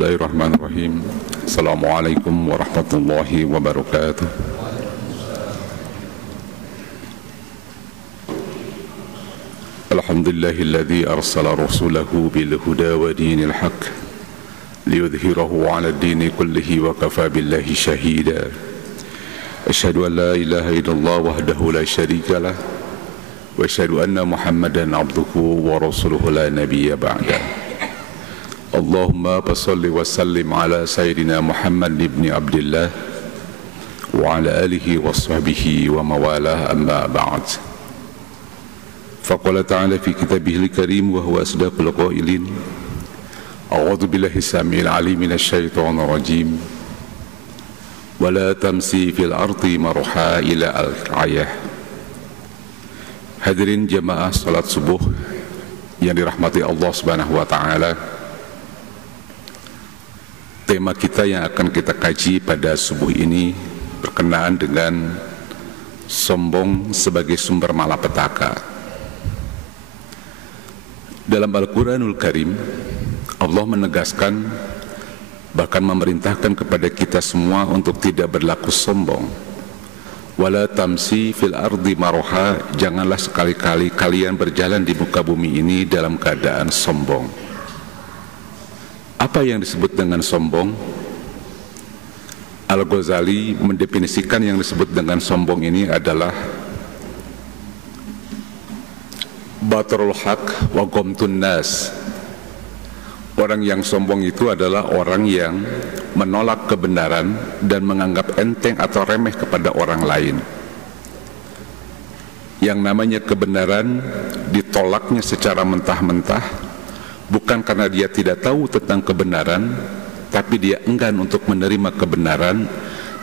Bismillahirrahmanirrahim. Assalamualaikum warahmatullahi wabarakatuh. Alhamdulillahilladzi arsala rasulahu bil huda wa dinil haqq liyudhhirahu 'ala ad-dini kullihi wa kafa billahi shahida. Asyhadu an la ilaha illallah wahdahu la syarika lah wa asyhadu anna Muhammadan 'abduhu wa rasuluhu la nabiyya ba'da. Allahumma salli wa sallim ala sayyidina Muhammad ibn Abdullah wa ala alihi wa sahbihi wa mawalah, amma ba'd. Faqala ta'ala fi kitabihil karim wa huwa asdaqul qailin. A'udzu billahi samil alim minasy syaithanir rajim. Wa la tamsi fil ardi marha ila al-ayah. Hadirin jamaah salat subuh yang dirahmati Allah Subhanahu wa taala. Tema kita yang akan kita kaji pada subuh ini berkenaan dengan sombong sebagai sumber malapetaka. Dalam Al-Quranul Karim, Allah menegaskan, bahkan memerintahkan kepada kita semua untuk tidak berlaku sombong. Wala tamsi fil ardi maroha, janganlah sekali-kali kalian berjalan di muka bumi ini dalam keadaan sombong. Apa yang disebut dengan sombong? Al-Ghazali mendefinisikan yang disebut dengan sombong ini adalah batrul haq wa ghamtun nas. Orang yang sombong itu adalah orang yang menolak kebenaran dan menganggap enteng atau remeh kepada orang lain. Yang namanya kebenaran ditolaknya secara mentah-mentah, bukan karena dia tidak tahu tentang kebenaran, tapi dia enggan untuk menerima kebenaran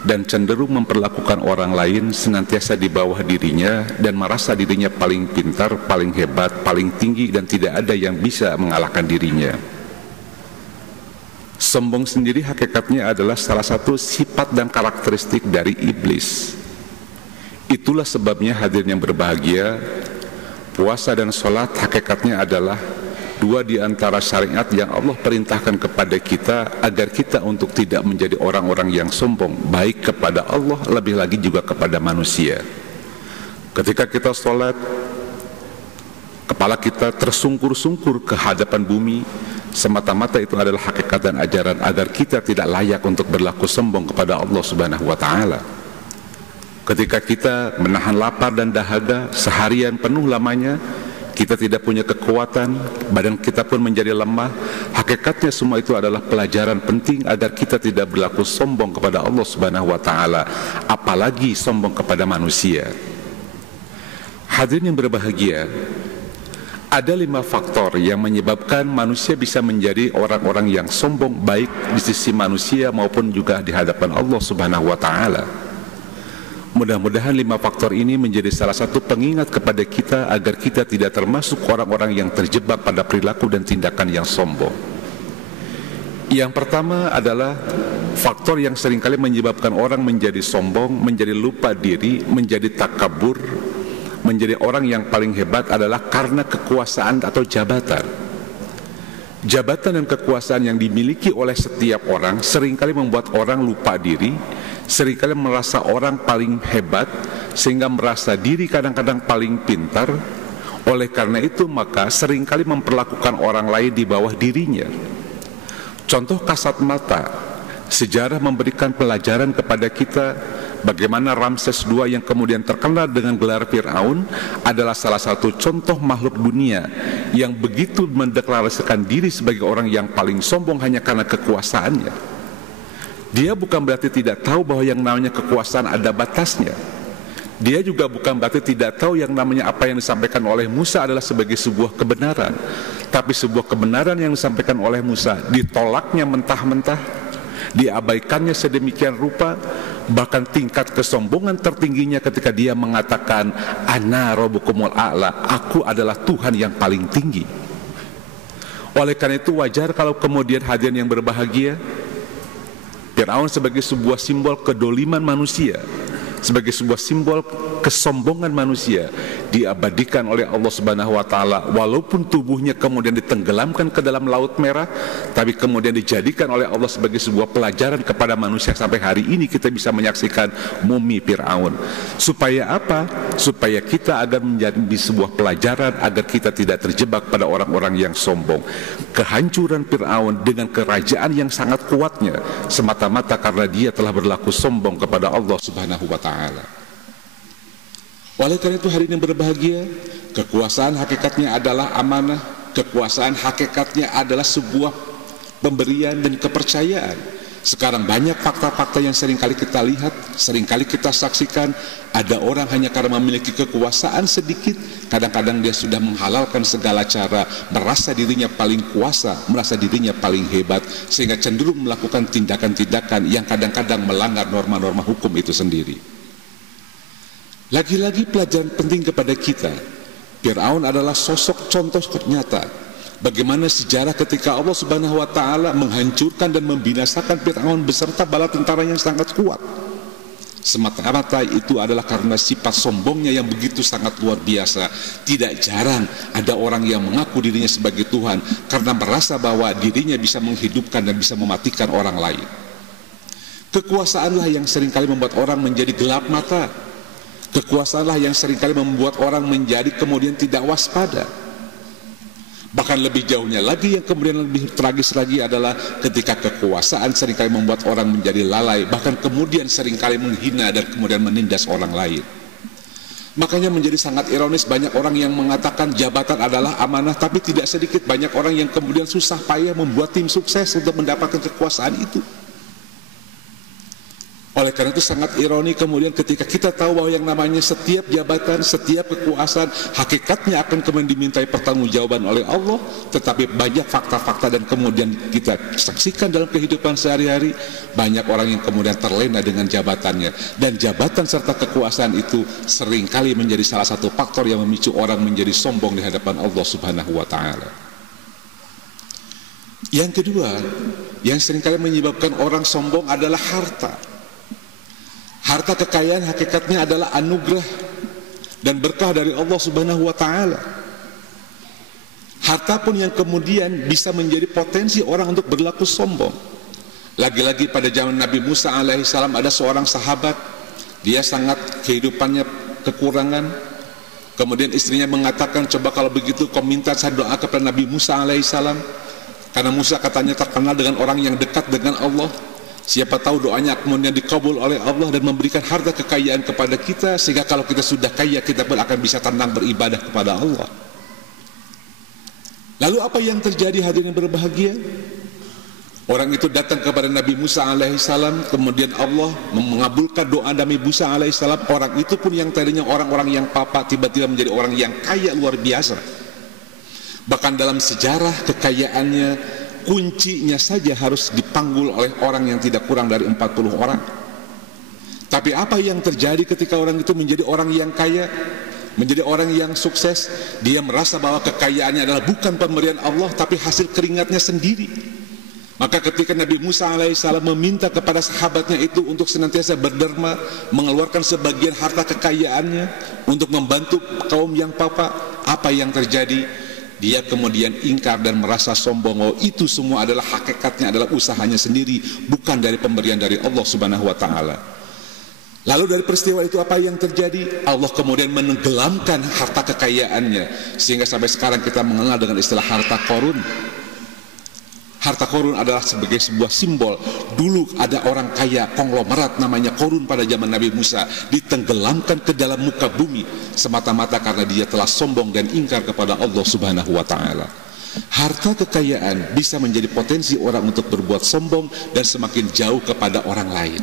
dan cenderung memperlakukan orang lain senantiasa di bawah dirinya dan merasa dirinya paling pintar, paling hebat, paling tinggi, dan tidak ada yang bisa mengalahkan dirinya. Sombong sendiri hakikatnya adalah salah satu sifat dan karakteristik dari iblis. Itulah sebabnya hadirin yang berbahagia, puasa dan sholat hakikatnya adalah dua di antara syariat yang Allah perintahkan kepada kita agar kita untuk tidak menjadi orang-orang yang sombong, baik kepada Allah, lebih lagi juga kepada manusia. Ketika kita sholat, kepala kita tersungkur-sungkur ke hadapan bumi, semata-mata itu adalah hakikat dan ajaran agar kita tidak layak untuk berlaku sombong kepada Allah Subhanahu wa ta'ala. Ketika kita menahan lapar dan dahaga seharian penuh lamanya, kita tidak punya kekuatan, badan kita pun menjadi lemah. Hakikatnya semua itu adalah pelajaran penting agar kita tidak berlaku sombong kepada Allah Subhanahu wa ta'ala, apalagi sombong kepada manusia. Hadirin yang berbahagia, ada 5 faktor yang menyebabkan manusia bisa menjadi orang-orang yang sombong, baik di sisi manusia maupun juga di hadapan Allah Subhanahu wa ta'ala. Mudah-mudahan 5 faktor ini menjadi salah satu pengingat kepada kita agar kita tidak termasuk orang-orang yang terjebak pada perilaku dan tindakan yang sombong. Yang pertama adalah faktor yang seringkali menyebabkan orang menjadi sombong, menjadi lupa diri, menjadi takabur, menjadi orang yang paling hebat adalah karena kekuasaan atau jabatan. Jabatan dan kekuasaan yang dimiliki oleh setiap orang seringkali membuat orang lupa diri, seringkali merasa orang paling hebat, sehingga merasa diri kadang-kadang paling pintar. Oleh karena itu maka seringkali memperlakukan orang lain di bawah dirinya. Contoh kasat mata, sejarah memberikan pelajaran kepada kita bagaimana Ramses II yang kemudian terkenal dengan gelar Fir'aun adalah salah satu contoh makhluk dunia yang begitu mendeklarasikan diri sebagai orang yang paling sombong hanya karena kekuasaannya. Dia bukan berarti tidak tahu bahwa yang namanya kekuasaan ada batasnya. Dia juga bukan berarti tidak tahu yang namanya apa yang disampaikan oleh Musa adalah sebagai sebuah kebenaran. Tapi sebuah kebenaran yang disampaikan oleh Musa ditolaknya mentah-mentah, diabaikannya sedemikian rupa, bahkan tingkat kesombongan tertingginya ketika dia mengatakan ana rabbukumul a'la, aku adalah Tuhan yang paling tinggi. Oleh karena itu wajar kalau kemudian hadirin yang berbahagia, Fir'aun sebagai sebuah simbol kedoliman manusia, sebagai sebuah simbol kesombongan manusia diabadikan oleh Allah Subhanahu wa taala, walaupun tubuhnya kemudian ditenggelamkan ke dalam Laut Merah, tapi kemudian dijadikan oleh Allah sebagai sebuah pelajaran kepada manusia. Sampai hari ini kita bisa menyaksikan mumi Fir'aun. Supaya apa? Supaya kita agar menjadi sebuah pelajaran, agar kita tidak terjebak pada orang-orang yang sombong. Kehancuran Fir'aun dengan kerajaan yang sangat kuatnya semata-mata karena dia telah berlaku sombong kepada Allah Subhanahu wa taala. Oleh karena itu hari ini berbahagia, kekuasaan hakikatnya adalah amanah, kekuasaan hakikatnya adalah sebuah pemberian dan kepercayaan. Sekarang banyak fakta-fakta yang seringkali kita lihat, seringkali kita saksikan, ada orang hanya karena memiliki kekuasaan sedikit, kadang-kadang dia sudah menghalalkan segala cara, merasa dirinya paling kuasa, merasa dirinya paling hebat, sehingga cenderung melakukan tindakan-tindakan yang kadang-kadang melanggar norma-norma hukum itu sendiri. Lagi-lagi pelajaran penting kepada kita, Fir'aun adalah sosok contoh nyata bagaimana sejarah ketika Allah Subhanahu wa taala menghancurkan dan membinasakan Fir'aun beserta bala tentara yang sangat kuat. Semata-mata itu adalah karena sifat sombongnya yang begitu sangat luar biasa. Tidak jarang ada orang yang mengaku dirinya sebagai Tuhan karena merasa bahwa dirinya bisa menghidupkan dan bisa mematikan orang lain. Kekuasaanlah yang seringkali membuat orang menjadi gelap mata. Kekuasaanlah yang seringkali membuat orang menjadi kemudian tidak waspada. Bahkan lebih jauhnya lagi, yang kemudian lebih tragis lagi adalah ketika kekuasaan seringkali membuat orang menjadi lalai, bahkan kemudian seringkali menghina dan kemudian menindas orang lain. Makanya menjadi sangat ironis, banyak orang yang mengatakan jabatan adalah amanah, tapi tidak sedikit banyak orang yang kemudian susah payah membuat tim sukses untuk mendapatkan kekuasaan itu. Oleh karena itu sangat ironi kemudian ketika kita tahu bahwa yang namanya setiap jabatan, setiap kekuasaan hakikatnya akan kemudian dimintai pertanggungjawaban oleh Allah, tetapi banyak fakta-fakta dan kemudian kita saksikan dalam kehidupan sehari-hari, banyak orang yang kemudian terlena dengan jabatannya, dan jabatan serta kekuasaan itu seringkali menjadi salah satu faktor yang memicu orang menjadi sombong di hadapan Allah Subhanahu wa taala. Yang kedua, yang seringkali menyebabkan orang sombong adalah harta. Harta kekayaan hakikatnya adalah anugerah dan berkah dari Allah Subhanahu wa taala. Harta pun yang kemudian bisa menjadi potensi orang untuk berlaku sombong. Lagi-lagi pada zaman Nabi Musa alaihissalam ada seorang sahabat, dia sangat kehidupannya kekurangan. Kemudian istrinya mengatakan, coba kalau begitu kau minta saya doa kepada Nabi Musa alaihissalam, karena Musa katanya terkenal dengan orang yang dekat dengan Allah. Siapa tahu doanya kemudian dikabul oleh Allah dan memberikan harta kekayaan kepada kita, sehingga kalau kita sudah kaya kita pun akan bisa tenang beribadah kepada Allah. Lalu apa yang terjadi hadirin berbahagia? Orang itu datang kepada Nabi Musa alaihissalam, kemudian Allah mengabulkan doa Nabi Musa alaihissalam. Orang itu pun yang tadinya orang-orang yang papa tiba-tiba menjadi orang yang kaya luar biasa. Bahkan dalam sejarah kekayaannya, kuncinya saja harus dipanggul oleh orang yang tidak kurang dari 40 orang. Tapi apa yang terjadi ketika orang itu menjadi orang yang kaya, menjadi orang yang sukses? Dia merasa bahwa kekayaannya adalah bukan pemberian Allah, tapi hasil keringatnya sendiri. Maka ketika Nabi Musa alaihissalam meminta kepada sahabatnya itu untuk senantiasa berderma, mengeluarkan sebagian harta kekayaannya untuk membantu kaum yang papa, apa yang terjadi? Dia kemudian ingkar dan merasa sombong. Oh, itu semua adalah hakikatnya adalah usahanya sendiri, bukan dari pemberian dari Allah Subhanahu wa taala. Lalu dari peristiwa itu apa yang terjadi? Allah kemudian menenggelamkan harta kekayaannya, sehingga sampai sekarang kita mengenal dengan istilah harta korun. Harta korun adalah sebagai sebuah simbol. Dulu ada orang kaya konglomerat namanya korun pada zaman Nabi Musa, ditenggelamkan ke dalam muka bumi semata-mata karena dia telah sombong dan ingkar kepada Allah Subhanahu wa taala. Harta kekayaan bisa menjadi potensi orang untuk berbuat sombong dan semakin jauh kepada orang lain.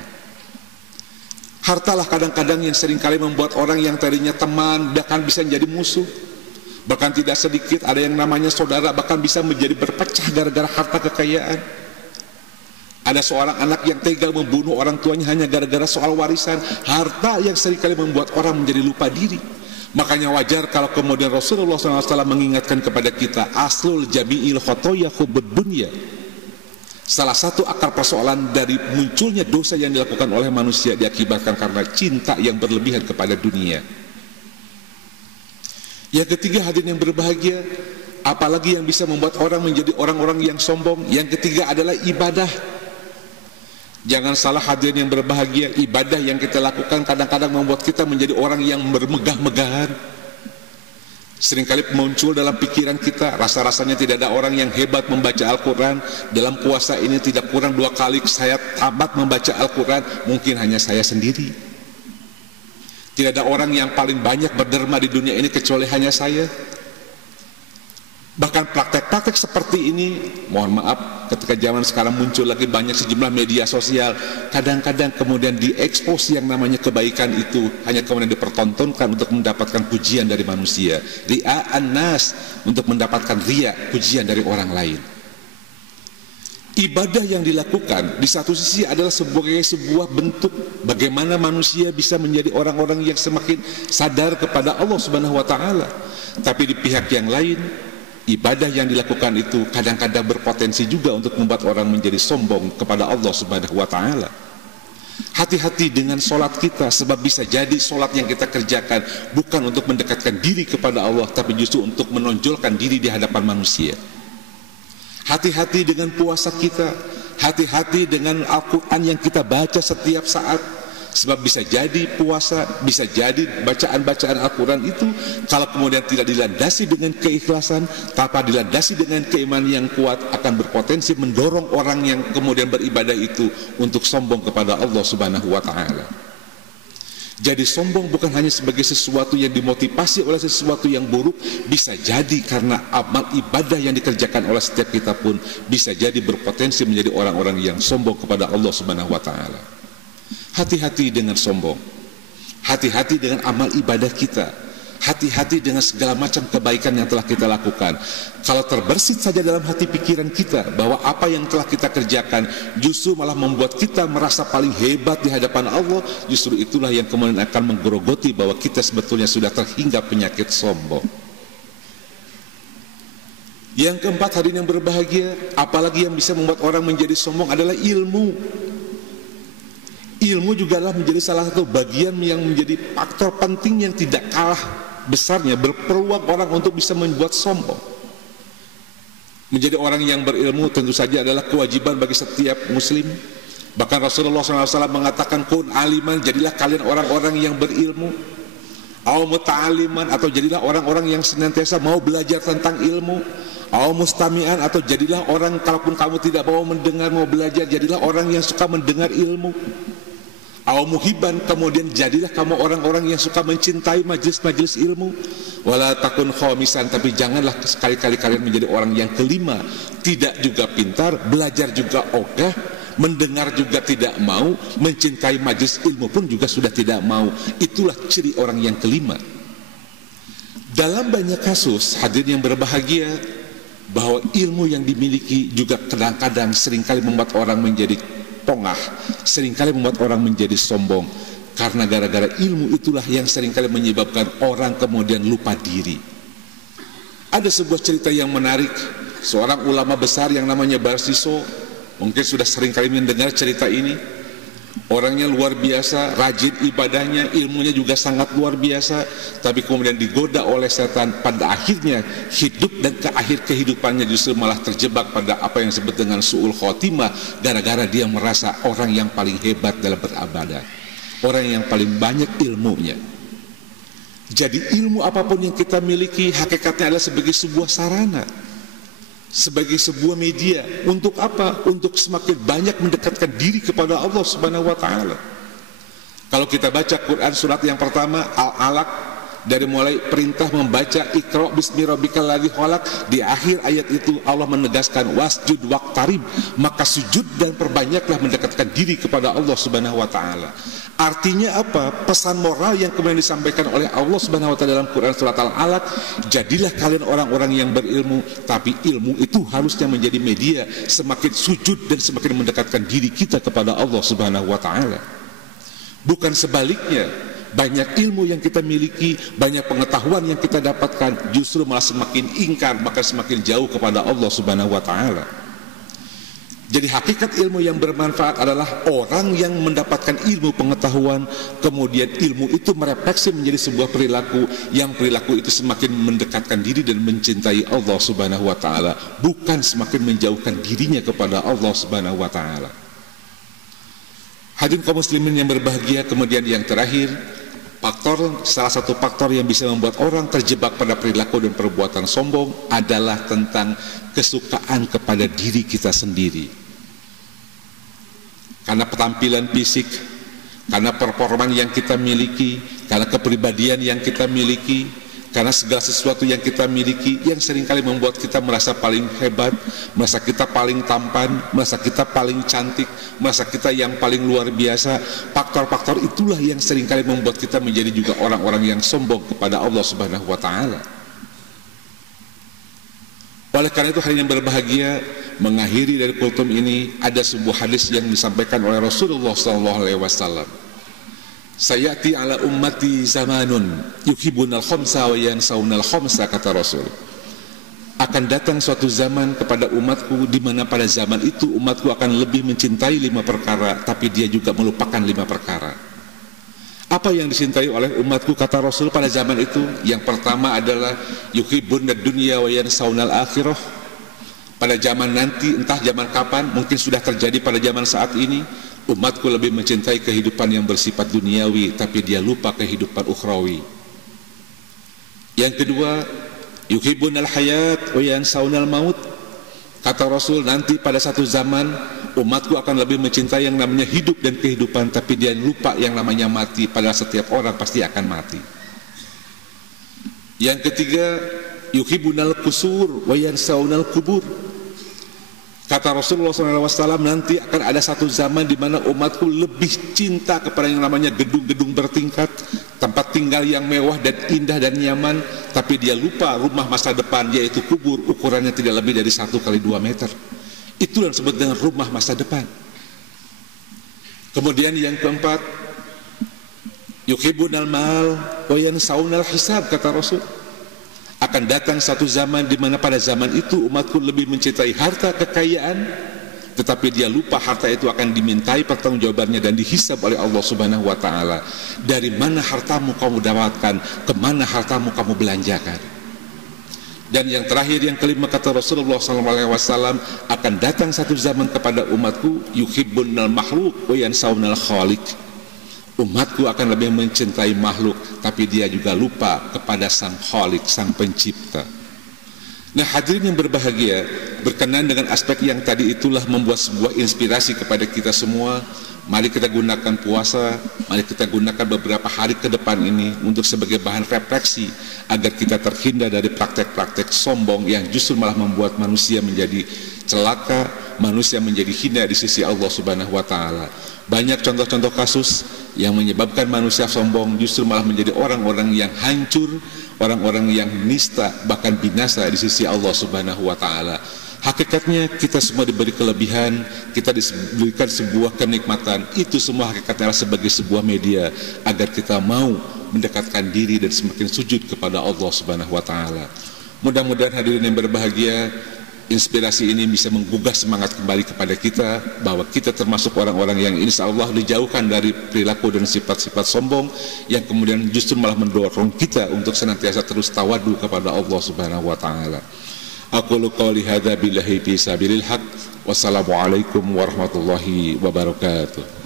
Hartalah kadang-kadang yang seringkali membuat orang yang tadinya teman bahkan bisa menjadi musuh. Bahkan tidak sedikit ada yang namanya saudara bahkan bisa menjadi berpecah gara-gara harta kekayaan. Ada seorang anak yang tega membunuh orang tuanya hanya gara-gara soal warisan. Harta yang seringkali membuat orang menjadi lupa diri. Makanya wajar kalau kemudian Rasulullah SAW mengingatkan kepada kita, aslul jami'il khotoya hubbud dunya. Salah satu akar persoalan dari munculnya dosa yang dilakukan oleh manusia diakibatkan karena cinta yang berlebihan kepada dunia. Yang ketiga, hadirin yang berbahagia, apalagi yang bisa membuat orang menjadi orang-orang yang sombong? Yang ketiga adalah ibadah. Jangan salah hadirin yang berbahagia, ibadah yang kita lakukan kadang-kadang membuat kita menjadi orang yang bermegah-megahan. Seringkali muncul dalam pikiran kita, rasa-rasanya tidak ada orang yang hebat membaca Al-Quran. Dalam puasa ini tidak kurang 2 kali saya tamat membaca Al-Quran, mungkin hanya saya sendiri. Tidak ada orang yang paling banyak berderma di dunia ini kecuali hanya saya. Bahkan praktek-praktek seperti ini, mohon maaf, ketika zaman sekarang muncul lagi banyak sejumlah media sosial, kadang-kadang kemudian diekspos yang namanya kebaikan itu hanya kemudian dipertontonkan untuk mendapatkan pujian dari manusia, ria'an nas, untuk mendapatkan ria, pujian dari orang lain. Ibadah yang dilakukan di satu sisi adalah sebuah bentuk bagaimana manusia bisa menjadi orang-orang yang semakin sadar kepada Allah Subhanahu wa taala. Tapi di pihak yang lain, ibadah yang dilakukan itu kadang-kadang berpotensi juga untuk membuat orang menjadi sombong kepada Allah Subhanahu wa taala. Hati-hati dengan solat kita, sebab bisa jadi solat yang kita kerjakan bukan untuk mendekatkan diri kepada Allah, tapi justru untuk menonjolkan diri di hadapan manusia. Hati-hati dengan puasa kita, hati-hati dengan Al-Quran yang kita baca setiap saat, sebab bisa jadi puasa, bisa jadi bacaan-bacaan Al-Quran itu kalau kemudian tidak dilandasi dengan keikhlasan, tanpa dilandasi dengan keimanan yang kuat, akan berpotensi mendorong orang yang kemudian beribadah itu untuk sombong kepada Allah Subhanahu wa taala. Jadi sombong bukan hanya sebagai sesuatu yang dimotivasi oleh sesuatu yang buruk, bisa jadi karena amal ibadah yang dikerjakan oleh setiap kita pun bisa jadi berpotensi menjadi orang-orang yang sombong kepada Allah Subhanahu wa taala. Hati-hati dengan sombong, hati-hati dengan amal ibadah kita, hati-hati dengan segala macam kebaikan yang telah kita lakukan. Kalau terbersit saja dalam hati pikiran kita bahwa apa yang telah kita kerjakan justru malah membuat kita merasa paling hebat di hadapan Allah, justru itulah yang kemudian akan menggerogoti bahwa kita sebetulnya sudah terhinggap penyakit sombong. Yang keempat, hadirin yang berbahagia, apalagi yang bisa membuat orang menjadi sombong adalah ilmu. Ilmu juga adalah menjadi salah satu bagian yang menjadi faktor penting yang tidak kalah besarnya berpeluang orang untuk bisa membuat sombong. Menjadi orang yang berilmu tentu saja adalah kewajiban bagi setiap muslim. Bahkan Rasulullah SAW mengatakan, kun aliman, jadilah kalian orang-orang yang berilmu, au muta'aliman, atau jadilah orang-orang yang senantiasa mau belajar tentang ilmu, au mustami'an, atau jadilah orang, kalaupun kamu tidak mau mendengar, mau belajar, jadilah orang yang suka mendengar ilmu, au muhiban, kemudian jadilah kamu orang-orang yang suka mencintai majelis-majelis ilmu, wala takun khamisan, tapi janganlah sekali-kali kalian menjadi orang yang kelima, tidak juga pintar, belajar juga ogah, mendengar juga tidak mau, mencintai majelis ilmu pun juga sudah tidak mau. Itulah ciri orang yang kelima. Dalam banyak kasus, hadirin yang berbahagia, bahwa ilmu yang dimiliki juga kadang-kadang seringkali membuat orang menjadi pongah, seringkali membuat orang menjadi sombong, karena gara-gara ilmu itulah yang seringkali menyebabkan orang kemudian lupa diri. Ada sebuah cerita yang menarik, seorang ulama besar yang namanya Barsiso, mungkin sudah seringkali mendengar cerita ini. Orangnya luar biasa, rajin ibadahnya, ilmunya juga sangat luar biasa, tapi kemudian digoda oleh setan. Pada akhirnya hidup dan ke akhir kehidupannya justru malah terjebak pada apa yang disebut dengan su'ul khotimah, gara-gara dia merasa orang yang paling hebat dalam beribadah, orang yang paling banyak ilmunya. Jadi ilmu apapun yang kita miliki hakikatnya adalah sebagai sebuah sarana, sebagai sebuah media. Untuk apa? Untuk semakin banyak mendekatkan diri kepada Allah Subhanahu wa taala. Kalau kita baca Quran surat yang pertama Al-Alaq, dari mulai perintah membaca Iqra bismi rabbikal ladzi khalaq, di akhir ayat itu Allah menegaskan wasjud waqtarib, maka sujud dan perbanyaklah mendekatkan diri kepada Allah Subhanahu wa taala. Artinya apa? Pesan moral yang kemudian disampaikan oleh Allah Subhanahu wa taala dalam Quran surat Al-Alaq, jadilah kalian orang-orang yang berilmu, tapi ilmu itu harusnya menjadi media semakin sujud dan semakin mendekatkan diri kita kepada Allah Subhanahu wa taala. Bukan sebaliknya, banyak ilmu yang kita miliki, banyak pengetahuan yang kita dapatkan, justru malah semakin ingkar, maka semakin jauh kepada Allah Subhanahu wa taala. Jadi hakikat ilmu yang bermanfaat adalah orang yang mendapatkan ilmu pengetahuan, kemudian ilmu itu merefleksi menjadi sebuah perilaku, yang perilaku itu semakin mendekatkan diri dan mencintai Allah Subhanahu wa taala, bukan semakin menjauhkan dirinya kepada Allah Subhanahu wa taala. Hadirin kaum muslimin yang berbahagia, kemudian yang terakhir, salah satu faktor yang bisa membuat orang terjebak pada perilaku dan perbuatan sombong adalah tentang kesukaan kepada diri kita sendiri. Karena penampilan fisik, karena performa yang kita miliki, karena kepribadian yang kita miliki, karena segala sesuatu yang kita miliki yang seringkali membuat kita merasa paling hebat, merasa kita paling tampan, merasa kita paling cantik, merasa kita yang paling luar biasa. Faktor-faktor itulah yang seringkali membuat kita menjadi juga orang-orang yang sombong kepada Allah Subhanahu wa taala. Oleh karena itu, hari yang berbahagia, mengakhiri dari kultum ini ada sebuah hadis yang disampaikan oleh Rasulullah SAW. Sayati ala ummati zamanun yuhibbunal khamsa wa yansaunal khamsa, kata Rasul. Akan datang suatu zaman kepada umatku di mana pada zaman itu umatku akan lebih mencintai 5 perkara, tapi dia juga melupakan 5 perkara. Apa yang dicintai oleh umatku, kata Rasul, pada zaman itu? Yang pertama adalah yuhibbunad dunya wa yansaunal akhirah. Pada zaman nanti, entah zaman kapan, mungkin sudah terjadi pada zaman saat ini, umatku lebih mencintai kehidupan yang bersifat duniawi, tapi dia lupa kehidupan ukhrawi. Yang kedua, yuhibbunal hayat wa yansaunal maut. Kata Rasul, nanti pada satu zaman umatku akan lebih mencintai yang namanya hidup dan kehidupan, tapi dia lupa yang namanya mati, padahal setiap orang pasti akan mati. Yang ketiga, yuhibbunal qusur wa yansaunal kubur. Kata Rasulullah SAW, nanti akan ada satu zaman di mana umatku lebih cinta kepada yang namanya gedung-gedung bertingkat, tempat tinggal yang mewah dan indah dan nyaman, tapi dia lupa rumah masa depan, yaitu kubur, ukurannya tidak lebih dari 1 kali 2 meter. Itulah yang disebut dengan rumah masa depan. Kemudian yang keempat, yuhibbunal mal wa yansaunal hisab, kata Rasul. Akan datang satu zaman di mana pada zaman itu umatku lebih mencintai harta kekayaan, tetapi dia lupa harta itu akan dimintai pertanggungjawabannya dan dihisab oleh Allah Subhanahu wa taala. Dari mana hartamu kamu dapatkan, kemana hartamu kamu belanjakan. Dan yang terakhir, yang kelima, kata Rasulullah SAW, akan datang satu zaman kepada umatku, yuhibbunal makhluk wa yansaunal khaliq. Umatku akan lebih mencintai makhluk, tapi dia juga lupa kepada sang khaliq, sang pencipta. Nah, hadirin yang berbahagia, berkenan dengan aspek yang tadi itulah membuat sebuah inspirasi kepada kita semua. Mari kita gunakan puasa, mari kita gunakan beberapa hari ke depan ini untuk sebagai bahan refleksi, agar kita terhindar dari praktek-praktek sombong yang justru malah membuat manusia menjadi celaka, manusia menjadi hina di sisi Allah Subhanahu wa taala. Banyak contoh-contoh kasus yang menyebabkan manusia sombong justru malah menjadi orang-orang yang hancur, orang-orang yang nista, bahkan binasa di sisi Allah Subhanahu wa taala. Hakikatnya kita semua diberi kelebihan, kita diberikan sebuah kenikmatan. Itu semua hakikatnya sebagai sebuah media agar kita mau mendekatkan diri dan semakin sujud kepada Allah Subhanahu wa taala. Mudah-mudahan hadirin yang berbahagia, inspirasi ini bisa menggugah semangat kembali kepada kita, bahwa kita termasuk orang-orang yang insya Allah dijauhkan dari perilaku dan sifat-sifat sombong yang kemudian justru malah mendorong kita untuk senantiasa terus tawadu kepada Allah Subhanahu wa taala. Aqulu qouli hadza billahi fi sabilil haq. Wassalamualaikum warahmatullahi wabarakatuh.